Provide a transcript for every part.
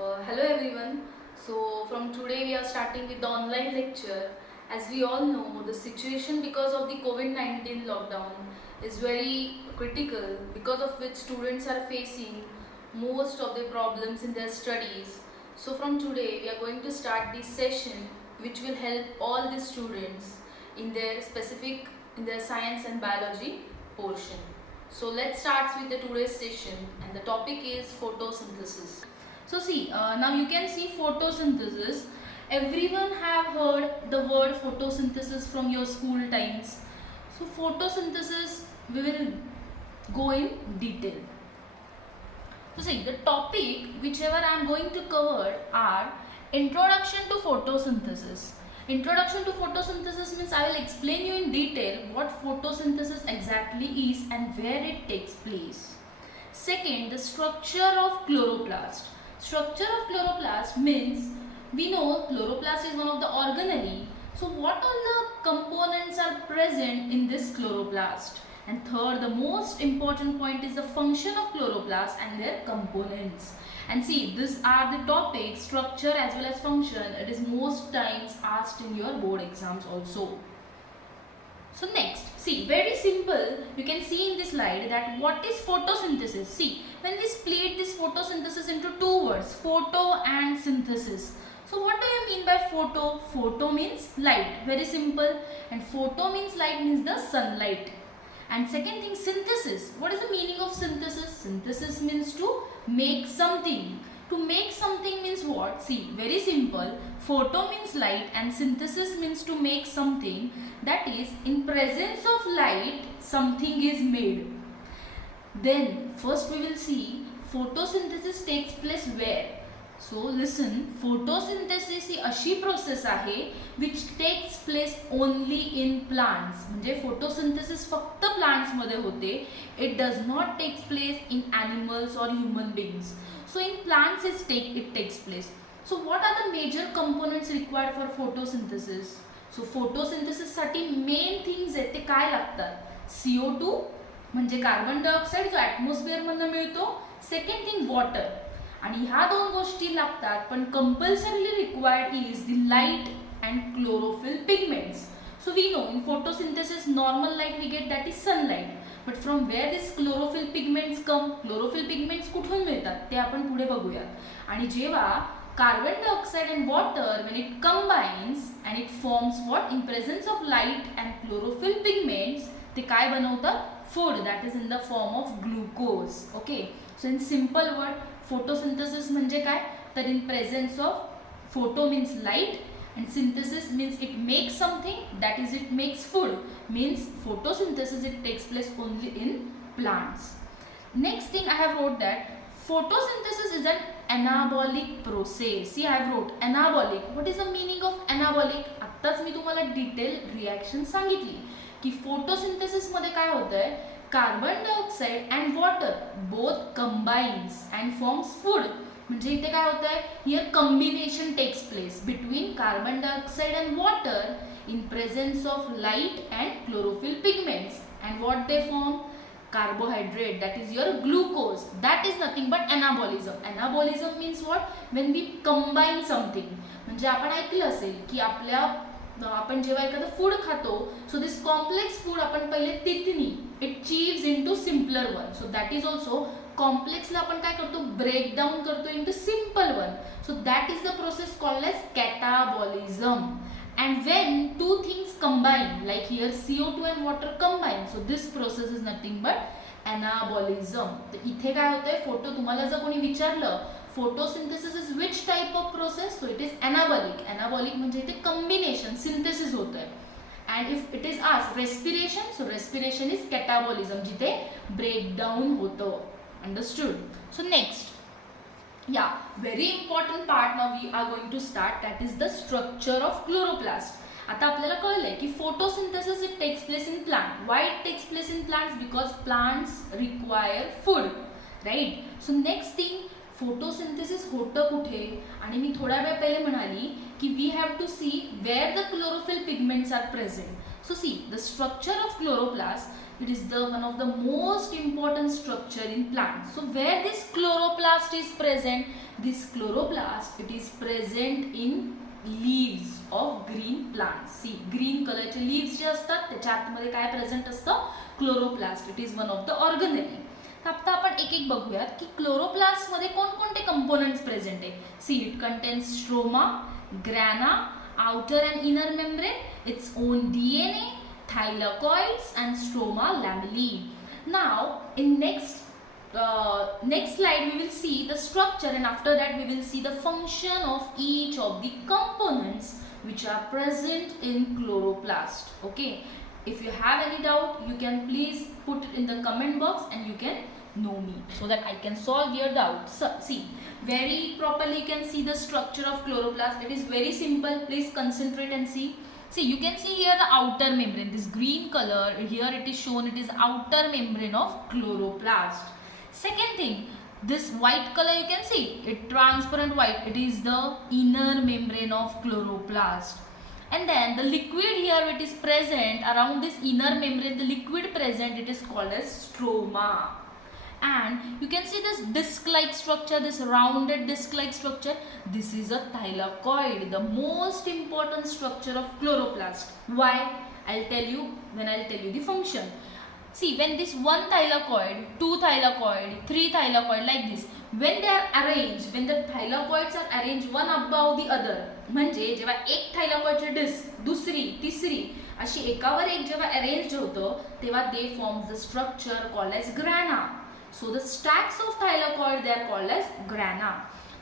Hello everyone. So from today we are starting with the online lecture. As we all know, the situation because of the COVID-19 lockdown is very critical, because of which students are facing most of the problems in their studies. So from today we are going to start this session which will help all the students in their specific in their science and biology portion. So let's start with the today's session, and the topic is photosynthesis. So see, now you can see photosynthesis. Everyone have heard the word photosynthesis from your school times. So photosynthesis we will go in detail. So see, the topic whichever I am going to cover are introduction to photosynthesis. Introduction to photosynthesis means I will explain you in detail what photosynthesis exactly is and where it takes place. Second, the structure of chloroplast. Structure of chloroplast means we know chloroplast is one of the organelle. So what all the components are present in this chloroplast? And third, the most important point is the function of chloroplast and their components. And see, these are the topics, structure as well as function. It is most times asked in your board exams also. So next, see, very simple, you can see in this slide that what is photosynthesis. See, when we split this photosynthesis into two words, photo and synthesis. So what do you mean by photo? Photo means light, very simple, and photo means light means the sunlight. And second thing, synthesis. What is the meaning of synthesis? Synthesis means to make something. To make something means what? See, very simple. Photo means light and synthesis means to make something. That is, in presence of light, something is made. Then, first we will see photosynthesis takes place where? So listen, photosynthesis ही अशी process आहे which takes place only in plants. म्हणजे photosynthesis फक्त plants मध्ये होते. It does not take place in animals or human beings. So in plants it takes place. So what are the major components required for photosynthesis? So photosynthesis साठी main things आहेत ते काय लागतात? CO2 म्हणजे carbon dioxide जो atmosphere मधून मिळतो. Second thing water. आणि ह्या दोन गोष्टी लागतात, पण compulsorily required is the light and chlorophyll pigments. So we know in photosynthesis normal light we get that is sunlight, but from where this chlorophyll pigments come. Chlorophyll pigments कुठून मिळतात ते आपण पुढे बघूया. आणि जेव्हा carbon dioxide and water when it combines and it forms what in presence of light and chlorophyll pigments, ते काय बनवतात? Food, that is in the form of glucose. Okay, so in simple word photosynthesis म्हणजे काय? तर in presence of photo means light and synthesis means it makes something, that is it makes food. Means photosynthesis it takes place only in plants. Next thing I have wrote that photosynthesis is an anabolic process. See, I have wrote anabolic. What is the meaning of anabolic? आत्ताच मी तुम्हाला detail reaction सांगितली की photosynthesis मध्ये काय होतंय, carbon dioxide and water both combines and forms food. म्हणजे इथे काय होतंय, here combination takes place between carbon dioxide and water in presence of light and chlorophyll pigments. And what they form? Carbohydrate, that is your glucose. That is nothing but anabolism. Anabolism means what? When we combine something. म्हणजे आपण ऐकलं असेल की आपण जेव्हा एखादं food खातो, so this complex food आपण पहिले तिथनी it chews into simpler one. So that is also कॉम्प्लेक्सला आपण काय करतो, ब्रेक डाऊन करतो into simple one. So that is the process called as catabolism. And when two things combine, like here CO2 and water combine, so this process is nothing but anabolism. तर इथे काय होतंय, photo तुम्हाला जर कोणी विचारलं photosynthesis is which type of process, so it is anabolic. Anabolic म्हणजे इथे combination, synthesis होतंय. And if it is asked respiration, so respiration is catabolism, जिथे breakdown होतं. Understood? So next, yeah, very important part now we are going to start, that is the structure of chloroplast. आता आपल्याला कळलंय की photosynthesis it takes place in plant. Why it takes place in plants? Because plants require food, right? So next thing, photosynthesis होतं कुठे? आणि मी थोड्या वेळ पहिले म्हणाली की we have to see where the chlorophyll pigments are present. So see, the structure of chloroplast, It is the one of the most important structure in plant. So where this chloroplast is present, this chloroplast, it is present in leaves of green plants. See, green color चे leaves जे असतात त्याच्या आतमध्ये काय present असतं, chloroplast. It is one of the organelle. आता आपण एक एक बघूयात की क्लोरोप्लास्ट मध्ये कोणकोणते कंपोनेंट्स प्रेझेंट आहे. See, it contains stroma, grana, outer and inner membrane, its own DNA, thylakoids and stroma lamellae. Now in next slide we will see the structure, and after that we will see the function of each of the components which are present in chloroplast. Okay, if you have any doubt you can please put it in the comment box and you can know me so that I can solve your doubts. So, see, very properly you can see the structure of chloroplast. It is very simple. Please concentrate and see. See, you can see here the outer membrane, this green color here it is shown, it is outer membrane of chloroplast. Second thing, this white color you can see, it transparent white, it is the inner membrane of chloroplast. And then the liquid here it is present around this inner membrane, the liquid present, it is called as stroma. And you can see this disc-like structure, this rounded disc-like structure. This is a thylakoid, the most important structure of chloroplast. Why? I'll tell you when I'll tell you the function. See, when this one thylakoid, two thylakoid, three thylakoid like this, when they are arranged, when the thylakoids are arranged one above the other, म्हणजे जेव्हा एक thylakoid disc दुसरी तिसरी अशी एकावर एक जेव्हा arrange होतं तेव्हा they forms the structure called as grana. So the stacks of thylakoid they are called as grana.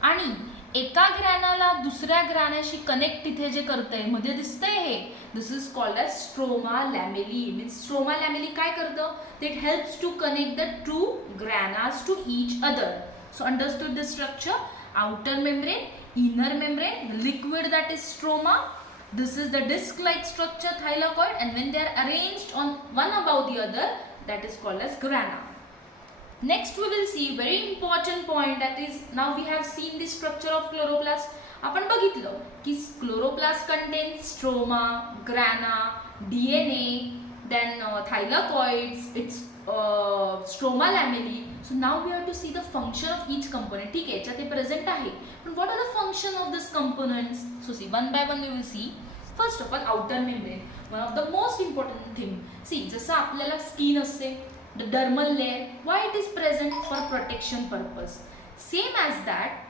आणि एका ग्रॅनाला दुसऱ्या ग्रॅनाशी कनेक्ट तिथे जे करतंय मध्ये दिसतंय हे, this is called as stroma lamellae. Means stroma lamellae काय करतं, it helps to connect the two granas to each other. So understood the structure, outer membrane, inner membrane, the liquid that is stroma, this is the disc like structure thylakoid, and when they are arranged on one above the other, that is called as grana. Next we will see very important point, that is now we have seen the structure of chloroplast. आपण बघितलं की chloroplast contains stroma, grana, DNA, then thylakoids, its stroma lamellae. So now we have to see the function of each component. ठीक आहे, याच्यात ते present आहे, but what are the function of these components? So see, one by one we will see. First of all, outer membrane, one of the most important thing. See, जसं आपल्याला skin असते, the dermal layer, why it is present? For protection purpose. Same as that,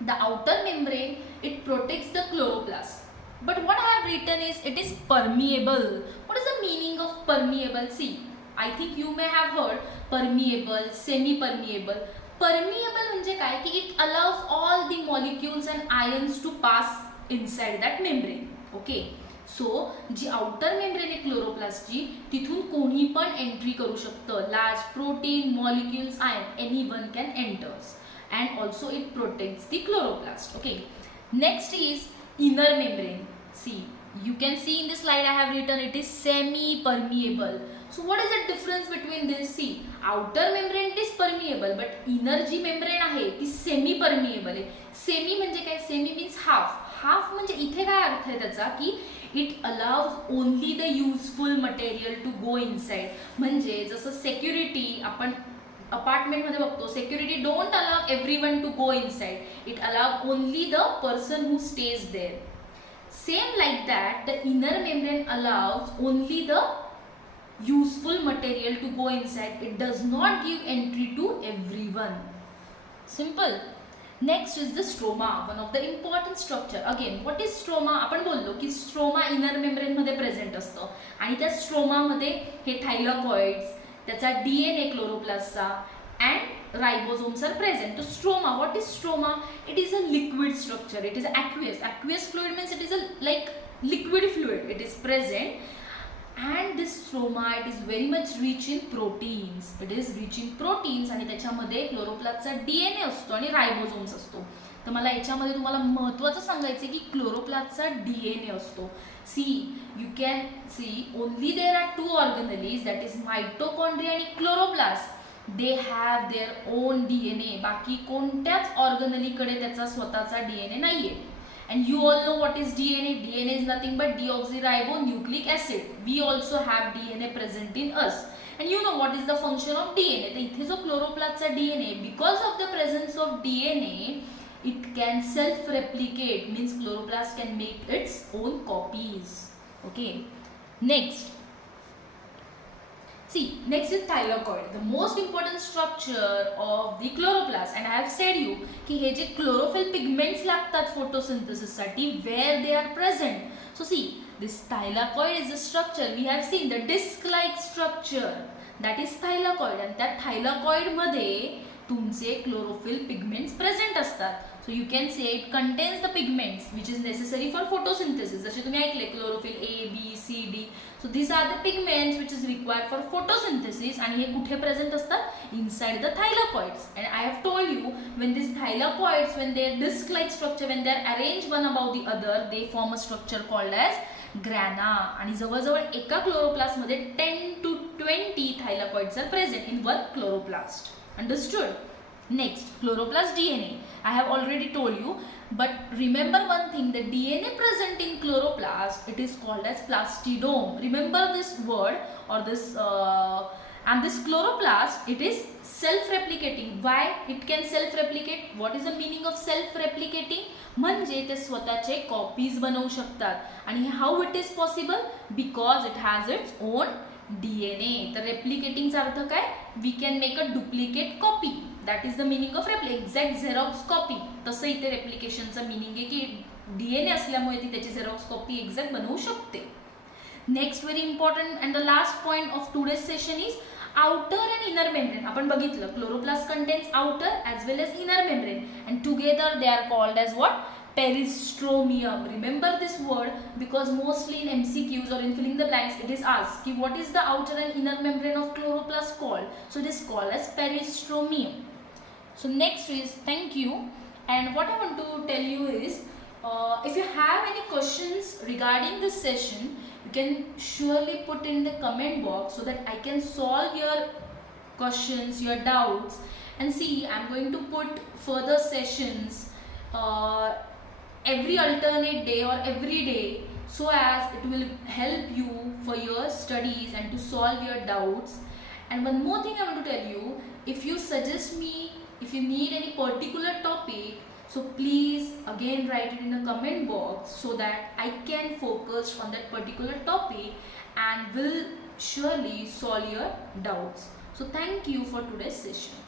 the outer membrane, it protects the chloroplast. But what I have written is it is permeable. What is the meaning of permeable? See, I think you may have heard permeable, semi-permeable. Permeable म्हणजे काय की it allows all the molecules and ions to pass inside that membrane. Okay. So जी outer membrane आहे क्लोरोप्लास्टची, तिथून कोणी पण entry करू शकतं. Large protein, molecules, ion, anyone can enters, and also it protects the chloroplast. Okay, next is inner membrane. See, you can see in this slide I have written it is semi permeable. So what is the difference between this? See, outer membrane it is permeable, but inner जी membrane आहे ती semi permeable आहे. Semi म्हणजे काय? Semi means half. Half म्हणजे इथे काय अर्थ आहे त्याचा की it allows only the useful material to go inside. म्हणजे जसं security आपण अपार्टमेंट मध्ये बघतो, security don't allow everyone to go inside. It allow only the person who stays there. Same like that, the inner membrane allows only the useful material to go inside. It does not give entry to everyone. Simple. Next is the stroma, one of the important structure. Again, what is stroma? आपण बोललो की stroma inner membrane मध्ये present असतं आणि त्या stroma मध्ये हे thylakoids, त्याचा DNA क्लोरोप्लास्टचा and ribosomes are present. So stroma, what is stroma? It is a liquid structure. It is aqueous. Aqueous fluid means it is a like liquid fluid. It is present, and this stroma it is very much rich in proteins. It is rich in proteins आणि त्याच्यामध्ये क्लोरोप्लास्टचा DNA असतो आणि रायबोसोम्स असतो. तर मला याच्यामध्ये तुम्हाला महत्त्वाचं सांगायचं की क्लोरोप्लास्टचा DNA असतो. See, you can see only there are two organelles, that is mitochondria आणि chloroplast. They have their own DNA. बाकी कोणत्याच ऑर्गनलीकडे त्याचा स्वतःचा DNA नाहीये. And you all know what is DNA? DNA is nothing but deoxyribonucleic acid. We also have DNA present in us. and you know what is the function of DNA. तर इथे जो क्लोरोप्लास्टचा DNA, because of the presence of DNA, it can self replicate, means chloroplast can make its own copies. Okay, next, see, next is thylakoid, the most important structure of the chloroplast. And I have said you ki hey J chlorophyll pigments लागतात photosynthesis साठी, where they are present. So see, this thylakoid is the structure. We have seen the disc-like structure, that is thylakoid, and त्या thylakoid मध्ये तुमचे chlorophyll pigments present असतात. So you can say it contains the pigments which is necessary for photosynthesis. जसे तुम्ही ऐकले chlorophyll A, B, C, D. So these are the pigments which is required for photosynthesis, and हे कुठे present असतात? Inside the thylakoids. And I have told you, when these thylakoids, when they are disc-like structure, when they are arranged one above the other, they form a structure called as grana. आणि जवळजवळ एका chloroplast मध्ये 10 to 20 thylakoids are present in one chloroplast. Understood? Next, chloroplast DNA. I have already told you, but remember one thing, the DNA present in chloroplast, it is called as plastidome. Remember this word, or this and this chloroplast, it is self-replicating. Why it can self-replicate? What is the meaning of self-replicating? म्हणजे ते स्वतःचे copies बनवू शकतात. आणि how it is possible? Because it has its own DNA. तर रेप्लिकेटिंगचा अर्थ काय? We can make a duplicate copy. That is the meaning of exact Xerox copy. तसं इथे रेप्लिकेशनचा मीनिंग आहे की DNA असल्यामुळे ती त्याची झेरॉक्स कॉपी एक्झॅक्ट बनवू शकते. Next, very important and the last point of today's session is outer and inner membrane. आपण बघितलं chloroplast contains outer as well as inner membrane, and together they are called as what? Peristromium. Remember this word because mostly in MCQs or in filling the blanks it is asked ki what is the outer and inner membrane of chloroplast called? So it is called as peristromium. So next is, thank you, and what I want to tell you is if you have any questions regarding this session, you can surely put in the comment box so that I can solve your questions, your doubts. And see, I'm going to put further sessions every alternate day or every day, so as it will help you for your studies and to solve your doubts. And one more thing I want to tell you, if you suggest me, if you need any particular topic, so please again write it in the comment box so that I can focus on that particular topic and will surely solve your doubts. So thank you for today's session.